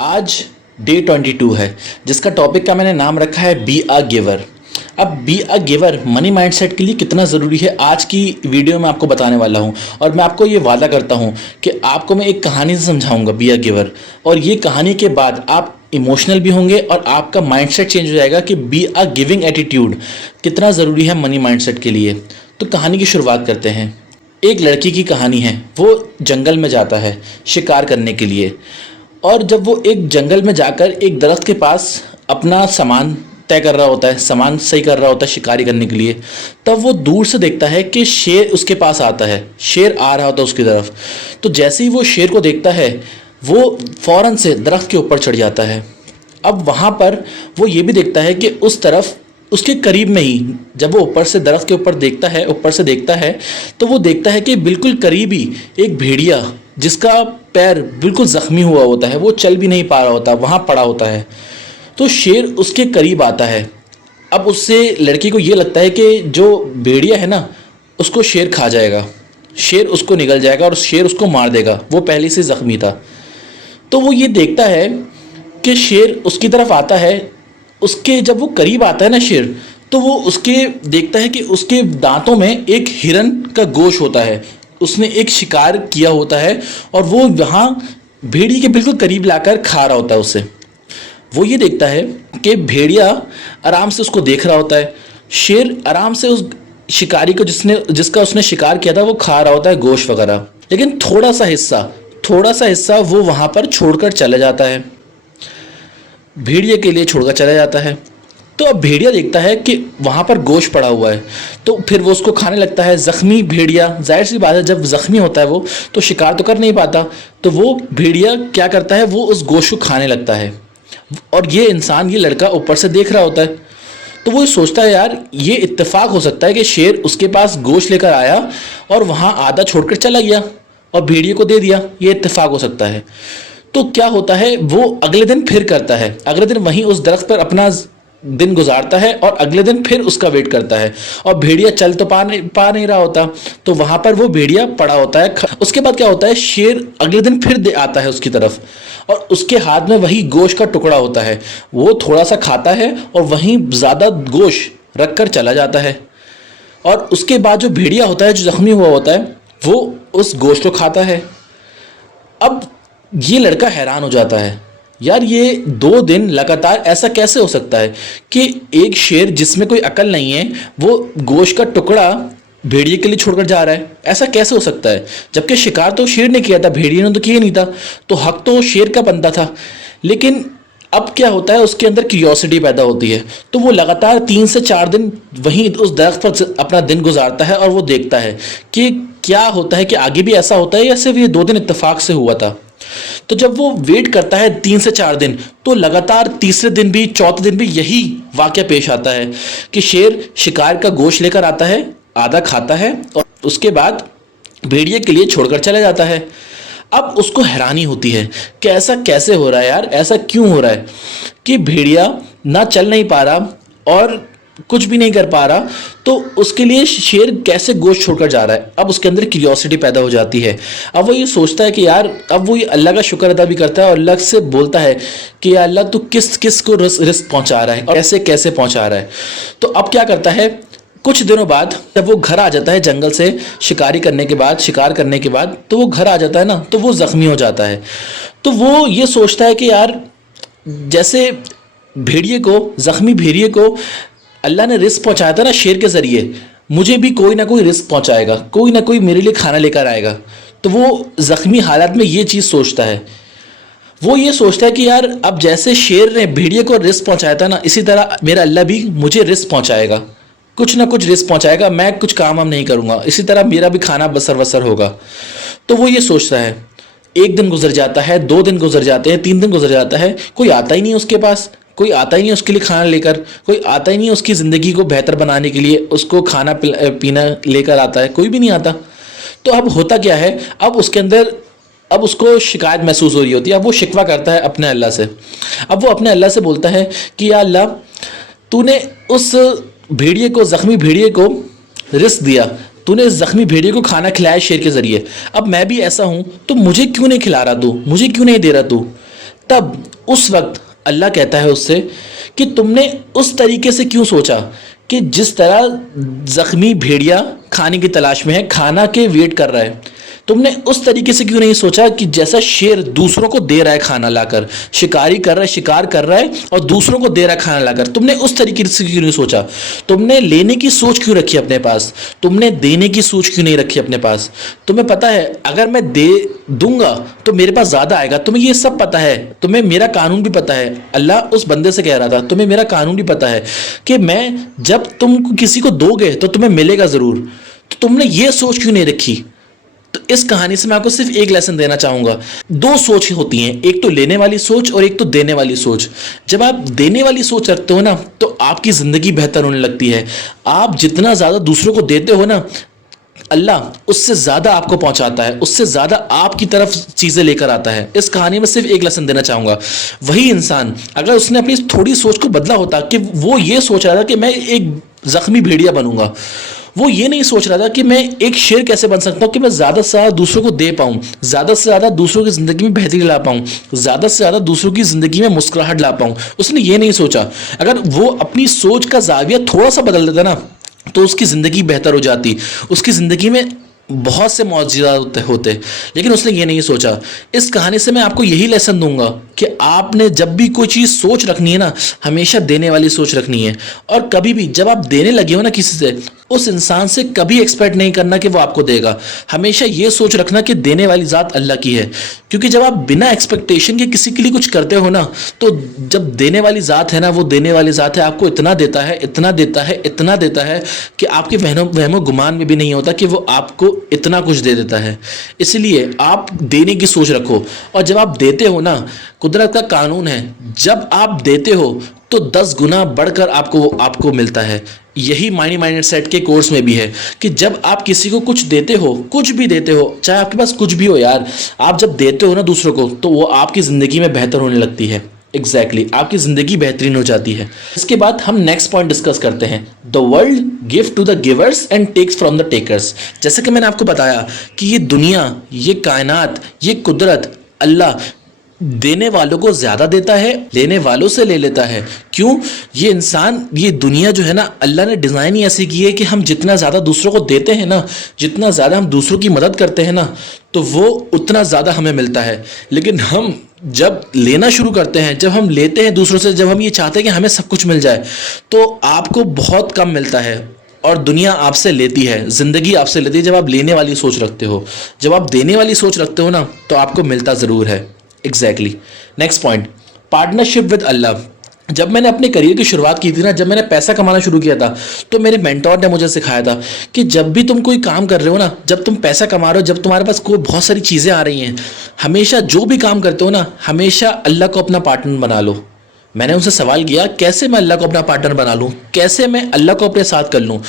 आज डे 22 है जिसका टॉपिक का मैंने नाम रखा है बी अ गिवर। अब be a giver money mindset के लिए कितना ज़रूरी है आज की वीडियो में आपको बताने वाला हूं। और मैं आपको ये वादा करता हूं कि आपको मैं एक कहानी से समझाऊंगा बी अ गिवर, और ये कहानी के बाद आप इमोशनल भी होंगे और आपका माइंडसेट चेंज हो जाएगा कि बी अ गिविंग एटीट्यूड कितना ज़रूरी है मनी माइंडसेट के लिए। तो कहानी की शुरुआत करते हैं। एक लड़की की कहानी है। वो जंगल में जाता है शिकार करने के लिए, और जब वो एक जंगल में जाकर एक दरख्त के पास अपना सामान तय कर रहा होता है, सामान सही कर रहा होता है शिकारी करने के लिए, तब वो दूर से देखता है कि शेर उसके पास आता है। शेर आ रहा होता है उसकी तरफ। तो जैसे ही वो शेर को देखता है वो फौरन से दरख्त के ऊपर चढ़ जाता है। अब वहाँ पर वो ये भी देखता है कि उस तरफ उसके करीब में ही, जब वो ऊपर से दरख्त के ऊपर देखता है तो वो देखता है कि बिल्कुल करीब ही एक भेड़िया जिसका पैर बिल्कुल ज़ख्मी हुआ होता है, वो चल भी नहीं पा रहा होता, वहाँ पड़ा होता है। तो शेर उसके करीब आता है। अब उससे लड़की को ये लगता है कि जो भेड़िया है ना उसको शेर खा जाएगा, शेर उसको निगल जाएगा और शेर उसको मार देगा, वो पहले से ज़ख्मी था। तो वो ये देखता है कि शेर उसकी तरफ आता है। उसके जब वो करीब आता है ना शेर, तो वो उसके देखता है कि उसके दांतों में एक हिरन का गोश्त होता है, उसने एक शिकार किया होता है और वो वहाँ भेड़िए के बिल्कुल करीब लाकर खा रहा होता है उसे। वो ये देखता है कि भेड़िया आराम से उसको देख रहा होता है, शेर आराम से उस शिकारी को जिसका उसने शिकार किया था वो खा रहा होता है गोश्त वगैरह। लेकिन थोड़ा सा हिस्सा वो वहाँ पर छोड़कर चला जाता है, भेड़िए के लिए छोड़कर चला जाता है। तो अब भेड़िया देखता है कि वहाँ पर गोश्त पड़ा हुआ है, तो फिर वो उसको खाने लगता है। ज़ख्मी भेड़िया, जाहिर सी बात है जब ज़ख्मी होता है वो तो शिकार तो कर नहीं पाता, तो वो भेड़िया क्या करता है, वो उस गोश्त को खाने लगता है। और ये इंसान, ये लड़का ऊपर से देख रहा होता है। तो वो सोचता है यार ये इत्तेफाक हो सकता है कि शेर उसके पास गोश्त लेकर आया और वहाँ आधा छोड़कर चला गया और भेड़िए को दे दिया, ये इत्तेफाक हो सकता है। तो क्या होता है, वो अगले दिन फिर करता है, अगले दिन वहीं उस दरख्त पर अपना दिन गुजारता है और अगले दिन फिर उसका वेट करता है। और भेड़िया चल तो पा नहीं रहा होता, तो वहां पर वो भेड़िया पड़ा होता है। उसके बाद क्या होता है, शेर अगले दिन फिर आता है उसकी तरफ और उसके हाथ में वही गोश्त का टुकड़ा होता है। वो थोड़ा सा खाता है और वहीं ज्यादा गोश्त रख कर चला जाता है। और उसके बाद जो भेड़िया होता है, जो जख्मी हुआ होता है, वो उस गोश्त को खाता है। अब ये लड़का हैरान हो जाता है, यार ये 2 दिन लगातार ऐसा कैसे हो सकता है कि एक शेर जिसमें कोई अकल नहीं है वो गोश्त का टुकड़ा भेड़िए के लिए छोड़कर जा रहा है, ऐसा कैसे हो सकता है? जबकि शिकार तो शेर ने किया था, भेड़िए ने तो किया नहीं था, तो हक तो शेर का बनता था। लेकिन अब क्या होता है, उसके अंदर क्यूरियोसिटी पैदा होती है, तो वो लगातार 3 से 4 दिन वहीं उस दरख्त पर अपना दिन गुजारता है और वो देखता है कि क्या होता है, कि आगे भी ऐसा होता है या सिर्फ ये 2 दिन इत्तेफाक से हुआ था। तो जब वो वेट करता है 3 से 4 दिन, तो लगातार तीसरे दिन भी, चौथे दिन भी यही वाकया पेश आता है कि शेर शिकार का गोश्त लेकर आता है, आधा खाता है और उसके बाद भेड़िए के लिए छोड़कर चला जाता है। अब उसको हैरानी होती है कि ऐसा कैसे हो रहा है यार, ऐसा क्यों हो रहा है कि भेड़िया ना चल नहीं पा रहा और कुछ भी नहीं कर पा रहा, तो उसके लिए शेर कैसे गोश्त छोड़कर जा रहा है। अब उसके अंदर क्यूरियोसिटी पैदा हो जाती है। अब वो ये सोचता है कि यार, अब वो ये अल्लाह का शुक्र अदा भी करता है और अल्लाह से बोलता है कि या अल्लाह तू किस किस को रिस्क पहुंचा रहा है और कैसे कैसे पहुंचा रहा है। तो अब क्या करता है, कुछ दिनों बाद जब वो घर आ जाता है जंगल से शिकार करने के बाद, तो वो घर आ जाता है ना, तो वो जख्मी हो जाता है। तो वो ये सोचता है कि यार जैसे जख्मी भेड़िए को अल्लाह ने रिस्क पहुंचाया था ना शेर के जरिए, मुझे भी कोई ना कोई रिस्क पहुंचाएगा, कोई ना कोई मेरे लिए खाना लेकर आएगा। तो वो जख्मी हालत में ये चीज़ सोचता है। वो ये सोचता है कि यार अब जैसे शेर ने भेड़िए को रिस्क पहुंचाया था ना, इसी तरह मेरा अल्लाह भी मुझे रिस्क पहुंचाएगा, कुछ ना कुछ रिस्क पहुंचाएगा। मैं कुछ काम हम नहीं करूंगा, इसी तरह मेरा भी खाना बसर बसर होगा। तो वो ये सोचता है। 1 दिन गुजर जाता है, 2 दिन गुजर जाते हैं, 3 दिन गुजर जाता है, कोई आता ही नहीं उसके पास, कोई आता ही नहीं उसके लिए खाना लेकर, कोई आता ही नहीं उसकी ज़िंदगी को बेहतर बनाने के लिए उसको खाना पीना लेकर आता है, कोई भी नहीं आता। तो अब होता क्या है, अब उसके अंदर अब उसको शिकायत महसूस हो रही होती है। अब वो शिकवा करता है अपने अल्लाह से। अब वो अपने अल्लाह से बोलता है कि या अल्लाह, तूने उस भेड़िए को, ज़ख्मी भेड़िए को रिस्क दिया, तूने जख्मी भेड़िए को खाना खिलाया शेर के जरिए, अब मैं भी ऐसा हूं तो मुझे क्यों नहीं खिला रहा तू, मुझे क्यों नहीं दे रहा तू, تب उस वक्त अल्लाह कहता है उससे कि तुमने उस तरीके से क्यों सोचा कि जिस तरह ज़ख्मी भेड़िया खाने की तलाश में है, खाना के वेट कर रहा है, तुमने उस तरीके से क्यों नहीं सोचा कि जैसा शेर दूसरों को दे रहा है खाना लाकर, शिकारी कर रहा है, शिकार कर रहा है और दूसरों को दे रहा है खाना लाकर, तुमने उस तरीके से क्यों नहीं सोचा? तुमने लेने की सोच क्यों रखी अपने पास? तुमने देने की सोच क्यों नहीं रखी अपने पास? तुम्हें पता है अगर मैं दे दूंगा तो मेरे पास ज़्यादा आएगा, तुम्हें ये सब पता है, तुम्हें मेरा कानून भी पता है। अल्लाह उस बंदे से कह रहा था तुम्हें मेरा कानून भी पता है कि मैं जब तुम किसी को दोगे तो तुम्हें मिलेगा ज़रूर, तो तुमने ये सोच क्यों नहीं रखी? तो इस कहानी से मैं आपको सिर्फ एक लेसन देना चाहूँगा। दो सोच होती हैं, एक तो लेने वाली सोच और एक तो देने वाली सोच। जब आप देने वाली सोच रखते हो ना तो आपकी ज़िंदगी बेहतर होने लगती है। आप जितना ज़्यादा दूसरों को देते हो ना, अल्लाह उससे ज़्यादा आपको पहुंचाता है, उससे ज़्यादा आपकी तरफ चीज़ें लेकर आता है। इस कहानी में सिर्फ एक लेसन देना चाहूँगा। वही इंसान अगर उसने अपनी थोड़ी सोच को बदला होता कि वो ये सोच रहा था कि मैं एक ज़ख्मी भेड़िया बनूंगा, वो ये नहीं सोच रहा था कि मैं एक शेर कैसे बन सकता हूँ कि मैं ज़्यादा से ज़्यादा दूसरों को दे पाऊँ, ज़्यादा से ज़्यादा दूसरों की ज़िंदगी में बेहतरी ला पाऊँ, ज़्यादा से ज़्यादा दूसरों की ज़िंदगी में मुस्कुराहट ला पाऊँ, उसने ये नहीं सोचा। अगर वो अपनी सोच का ज़ाविया थोड़ा सा बदल देता ना तो उसकी ज़िंदगी बेहतर हो जाती, उसकी ज़िंदगी में बहुत से मौजूद होते, लेकिन उसने ये नहीं सोचा। इस कहानी से मैं आपको यही लेसन दूंगा कि आपने जब भी कोई चीज़ सोच रखनी है ना, हमेशा देने वाली सोच रखनी है। और कभी भी जब आप देने लगे हो ना किसी से, उस इंसान से कभी एक्सपेक्ट नहीं करना कि वो आपको देगा। हमेशा ये सोच रखना कि देने वाली ज़ात अल्लाह की है, क्योंकि जब आप बिना एक्सपेक्टेशन के किसी के लिए कुछ करते हो ना, तो जब देने वाली ज़ात है ना, वो देने वाली ज़ात है, आपको इतना देता है, इतना देता है, इतना देता है कि आपके वहमो गुमान में भी नहीं होता कि वो आपको इतना कुछ दे देता है। इसलिए आप देने की सोच रखो। और जब आप देते हो ना, कुदरत का कानून है, जब आप देते हो तो 10 गुना बढ़कर आपको मिलता है। यही मनी माइंड सेट के कोर्स में भी है कि जब आप किसी को कुछ देते हो, कुछ भी देते हो, चाहे आपके पास कुछ भी हो यार, आप जब देते हो ना दूसरों को तो वो आपकी ज़िंदगी में बेहतर होने लगती है। एग्जैक्टली आपकी ज़िंदगी बेहतरीन हो जाती है। इसके बाद हम नेक्स्ट पॉइंट डिस्कस करते हैं, the world give to the givers and takes from the takers. जैसे कि मैंने आपको बताया कि ये दुनिया, ये कायनात, ये कुदरत, अल्लाह देने वालों को ज़्यादा देता है, लेने वालों से ले लेता है। क्यों? ये इंसान, ये दुनिया जो है ना, अल्लाह ने डिज़ाइन ही ऐसी की है कि हम जितना ज़्यादा दूसरों को देते हैं ना, जितना ज़्यादा हम दूसरों की मदद करते हैं ना, तो वो उतना ज़्यादा हमें मिलता है। लेकिन हम जब लेना शुरू करते हैं, जब हम लेते हैं दूसरों से, जब हम ये चाहते हैं कि हमें सब कुछ मिल जाए, तो आपको बहुत कम मिलता है और दुनिया आपसे लेती है, ज़िंदगी आपसे लेती है। जब आप लेने वाली सोच रखते हो, जब आप देने वाली सोच रखते हो ना, तो आपको मिलता ज़रूर है। Exactly. Next point, partnership with Allah. जब मैंने अपने करियर की शुरुआत की थी ना, जब मैंने पैसा कमाना शुरू किया था, तो मेरे मेंटोर ने मुझे सिखाया था कि जब भी तुम कोई काम कर रहे हो ना, जब तुम पैसा कमा रहे हो, जब तुम्हारे पास कोई बहुत सारी चीज़ें आ रही हैं, हमेशा जो भी काम करते हो ना, हमेशा अल्लाह को अपना पार्टनर बना लो। मैंने उनसे सवाल किया, कैसे मैं अल्लाह को अपना पार्टनर बना लूँ, कैसे मैं अल्लाह को अपने साथ कर लूँ?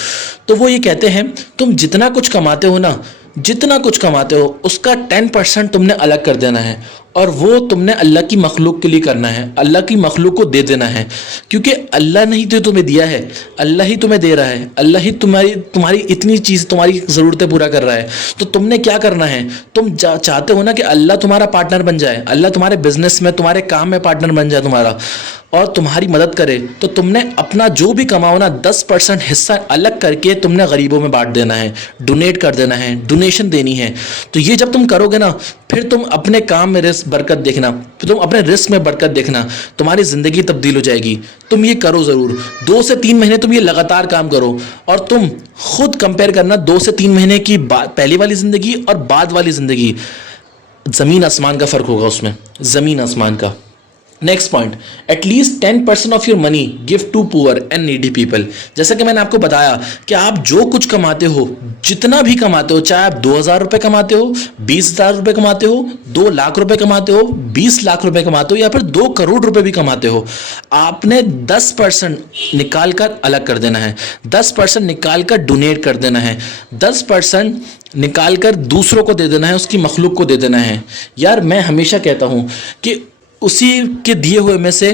तो वो ये कहते हैं, तुम जितना कुछ कमाते हो ना, जितना कुछ कमाते हो उसका 10% तुमने अलग कर देना है, और वो तुमने अल्लाह की मखलूक के लिए करना है, अल्लाह की मखलूक को दे देना है। क्योंकि अल्लाह ने ही तो तुम्हें दिया है, अल्लाह ही तुम्हें दे रहा है, अल्लाह ही तुम्हारी इतनी चीज़, तुम्हारी ज़रूरतें पूरा कर रहा है। तो तुमने क्या करना है? तुम चाहते हो ना कि अल्लाह तुम्हारा पार्टनर बन जाए, अल्लाह तुम्हारे बिजनेस में, तुम्हारे काम में पार्टनर बन जाए तुम्हारा, और तुम्हारी मदद करे, तो तुमने अपना जो भी कमाओ ना, 10% हिस्सा अलग करके तुमने गरीबों में बांट देना है, डोनेट कर देना है, डोनेशन देनी है। तो ये जब तुम करोगे ना, फिर तुम अपने काम में रिस्क बरकत देखना, फिर तुम अपने रिस्क में बरकत देखना, तुम्हारी ज़िंदगी तब्दील हो जाएगी। तुम ये करो ज़रूर, 2 से 3 महीने तुम ये लगातार काम करो, और तुम खुद कंपेयर करना 2 से 3 महीने की पहले वाली ज़िंदगी और बाद वाली ज़िंदगी, ज़मीन आसमान का फ़र्क होगा उसमें, ज़मीन आसमान का। Next point, at least 10% of your money give to poor and needy people. जैसा कि मैंने आपको बताया कि आप जो कुछ कमाते हो, जितना भी कमाते हो, चाहे आप 2000 रुपये कमाते हो, 20,000 रुपये कमाते हो, 2 लाख रुपए कमाते हो, 20 लाख रुपए कमाते हो, या फिर 2 करोड़ रुपए भी कमाते हो, आपने 10% निकाल कर अलग कर देना है, 10% निकाल कर डोनेट कर देना है, 10% निकाल कर दूसरों को दे देना है, उसकी मखलूक को दे देना है। यार मैं हमेशा कहता हूँ कि उसी के दिए हुए में से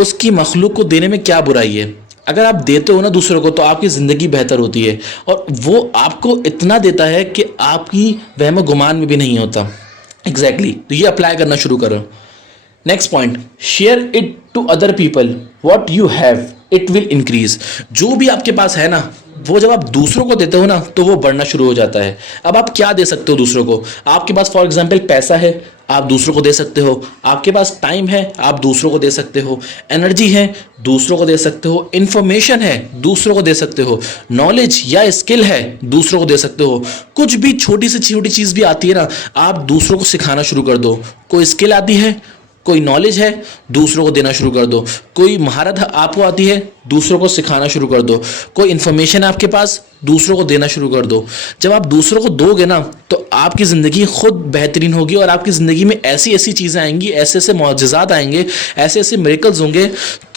उसकी मखलूक को देने में क्या बुराई है? अगर आप देते हो ना दूसरों को, तो आपकी ज़िंदगी बेहतर होती है, और वो आपको इतना देता है कि आपकी वहम गुमान में भी नहीं होता। एग्जैक्टली। तो ये अप्लाई करना शुरू करो। Next point, share it to other people, what you have it will increase. जो भी आपके पास है ना, वो जब आप दूसरों को देते हो ना तो वो बढ़ना शुरू हो जाता है। अब आप क्या दे सकते हो दूसरों को? आपके पास फॉर एग्जांपल पैसा है, आप दूसरों को दे सकते हो। आपके पास टाइम है, आप दूसरों को दे सकते हो। एनर्जी है, दूसरों को दे सकते हो। इंफॉर्मेशन है, दूसरों को दे सकते हो। नॉलेज या स्किल है, दूसरों को दे सकते हो। कुछ भी छोटी से छोटी चीज़ भी आती है ना, आप दूसरों को सिखाना शुरू कर दो। कोई स्किल आती है, कोई नॉलेज है, दूसरों को देना शुरू कर दो। कोई महारत आपको आती है, दूसरों को सिखाना शुरू कर दो। कोई इन्फॉर्मेशन है आपके पास, दूसरों को देना शुरू कर दो। जब आप दूसरों को दोगे ना तो आपकी ज़िंदगी खुद बेहतरीन होगी और आपकी ज़िंदगी में ऐसी ऐसी चीज़ें आएंगी, ऐसे ऐसे मौजज़ात आएंगे, ऐसे ऐसे मिरेकल्स होंगे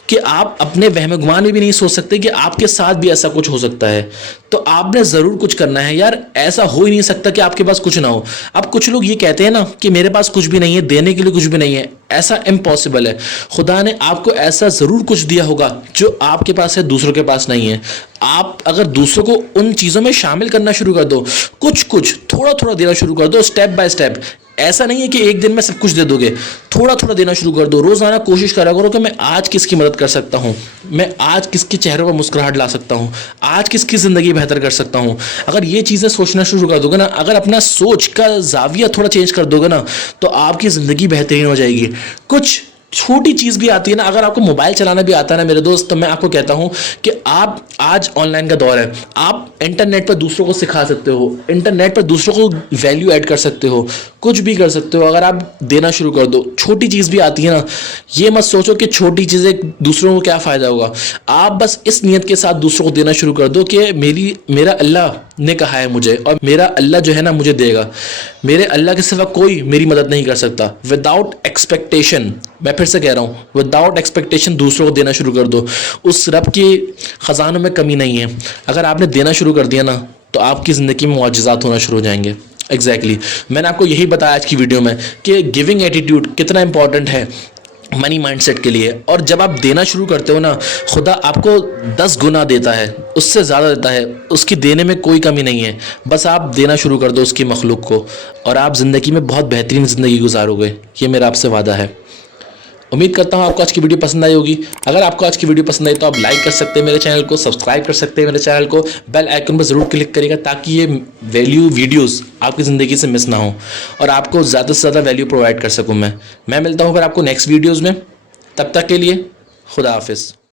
कि आप अपने वहम गुमान में भी नहीं सोच सकते कि आपके साथ भी ऐसा कुछ हो सकता है। तो आपने ज़रूर कुछ करना है यार, ऐसा हो ही नहीं सकता कि आपके पास कुछ ना हो। अब कुछ लोग ये कहते हैं ना कि मेरे पास कुछ भी नहीं है, देने के लिए कुछ भी नहीं है, ऐसा इम्पॉसिबल है। खुदा ने आपको ऐसा ज़रूर कुछ दिया होगा जो आपके पास है, दूसरों के पास नहीं है। आप अगर दूसरों को उन चीज़ों में शामिल करना शुरू कर दो, कुछ कुछ थोड़ा थोड़ा देना शुरू कर दो, स्टेप बाय स्टेप। ऐसा नहीं है कि एक दिन में सब कुछ दे दोगे, थोड़ा थोड़ा देना शुरू कर दो। रोज़ाना कोशिश करा करो कि मैं आज किसकी मदद कर सकता हूँ, मैं आज किसके चेहरे पर मुस्कुराहट ला सकता हूँ, आज किसकी ज़िंदगी बेहतर कर सकता हूँ। अगर ये चीज़ें सोचना शुरू कर दोगे ना, अगर अपना सोच का जाविया थोड़ा चेंज कर दोगे ना, तो आपकी ज़िंदगी बेहतरीन हो जाएगी। कुछ छोटी चीज़ भी आती है ना, अगर आपको मोबाइल चलाना भी आता है ना मेरे दोस्त, तो मैं आपको कहता हूँ कि आप आज ऑनलाइन का दौर है, आप इंटरनेट पर दूसरों को सिखा सकते हो, इंटरनेट पर दूसरों को वैल्यू ऐड कर सकते हो, कुछ भी कर सकते हो अगर आप देना शुरू कर दो। छोटी चीज़ भी आती है ना, ये मत सोचो कि छोटी चीज़ें दूसरों को क्या फ़ायदा होगा। आप बस इस नियत के साथ दूसरों को देना शुरू कर दो कि मेरा अल्लाह ने कहा है मुझे, और मेरा अल्लाह जो है ना मुझे देगा। मेरे अल्लाह के सिवा कोई मेरी मदद नहीं कर सकता। विदाउट एक्सपेक्टेशन, मैं फिर से कह रहा हूँ, विदाउट एक्सपेक्टेशन दूसरों को देना शुरू कर दो। उस रब के ख़जानों में कमी नहीं है। अगर आपने देना शुरू कर दिया ना तो आपकी ज़िंदगी में मुआजिज़ात होना शुरू हो जाएंगे। एग्जैक्टली मैंने आपको यही बताया आज की वीडियो में कि गिविंग एटीट्यूड कितना इंपॉर्टेंट है मनी माइंडसेट के लिए। और जब आप देना शुरू करते हो ना, खुदा आपको 10 गुना देता है, उससे ज़्यादा देता है। उसकी देने में कोई कमी नहीं है। बस आप देना शुरू कर दो उसकी मखलूक को, और आप ज़िंदगी में बहुत बेहतरीन ज़िंदगी गुजारोगे। ये मेरा आपसे वादा है। उम्मीद करता हूँ आपको आज की वीडियो पसंद आई होगी। अगर आपको आज की वीडियो पसंद आई तो आप लाइक कर सकते हैं मेरे चैनल को, सब्सक्राइब कर सकते हैं मेरे चैनल को, बेल आइकन पर ज़रूर क्लिक करिएगा ताकि ये वैल्यू वीडियोस आपकी ज़िंदगी से मिस ना हो और आपको ज़्यादा से ज़्यादा वैल्यू प्रोवाइड कर सकूँ मैं मिलता हूँ फिर आपको नेक्स्ट वीडियोज़ में। तब तक के लिए खुदा हाफिज़।